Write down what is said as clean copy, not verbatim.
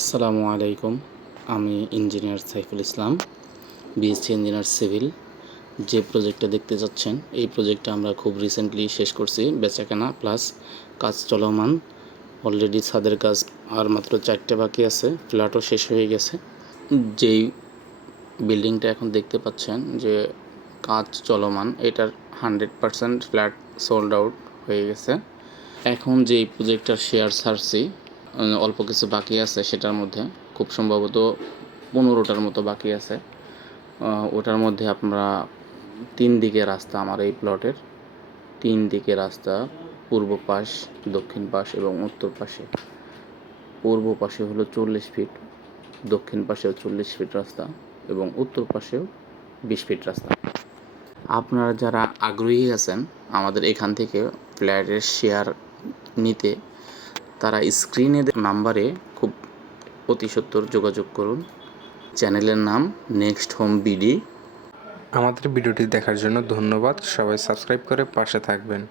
আসসালামু আলাইকুম। আমি engineer Saiful Islam, BSc engineer civil. যে প্রজেক্টটা দেখতে যাচ্ছেন, এই প্রজেক্টটা আমরা খুব রিসেন্টলি শেষ করছি। বেচাকেনা প্লাস কাজ চলমান। অলরেডি ছাদের কাজ আর মাত্র 4টে বাকি আছে, ফ্ল্যাটও শেষ হয়ে গেছে। যেই বিল্ডিংটা এখন দেখতে পাচ্ছেন যে কাজ চলমান, এটার 100% ফ্ল্যাট সোল্ড আউট হয়ে গেছে। এখন যেই প্রজেক্টটার শেয়ার ছাড়ছি, অল্প কিছু বাকি আছে, সেটার মধ্যে খুব সম্ভবত 15টার মতো বাকি আছে। ওটার মধ্যে আমরা 3 দিকে রাস্তা, আমার এই প্লটের 3 দিকে রাস্তা, পূর্ব পাশ, দক্ষিণ পাশ এবং উত্তর পাশে। পূর্ব পাশে হলো 40 ফিট, দক্ষিণ পাশেও 40 ফিট রাস্তা এবং উত্তর পাশেও 20 ফিট রাস্তা। আপনারা যারা আগ্রহী আছেন আমাদের এখান থেকে ফ্ল্যাটের শেয়ার নিতে, তারা স্ক্রিনে নাম্বারে খুব অতি সত্বর যোগাযোগ করুন। চ্যানেলের নাম নেক্সট হোম বিডি। আমাদের ভিডিওটি দেখার জন্য ধন্যবাদ। সবাই সাবস্ক্রাইব করে পাশে থাকবেন।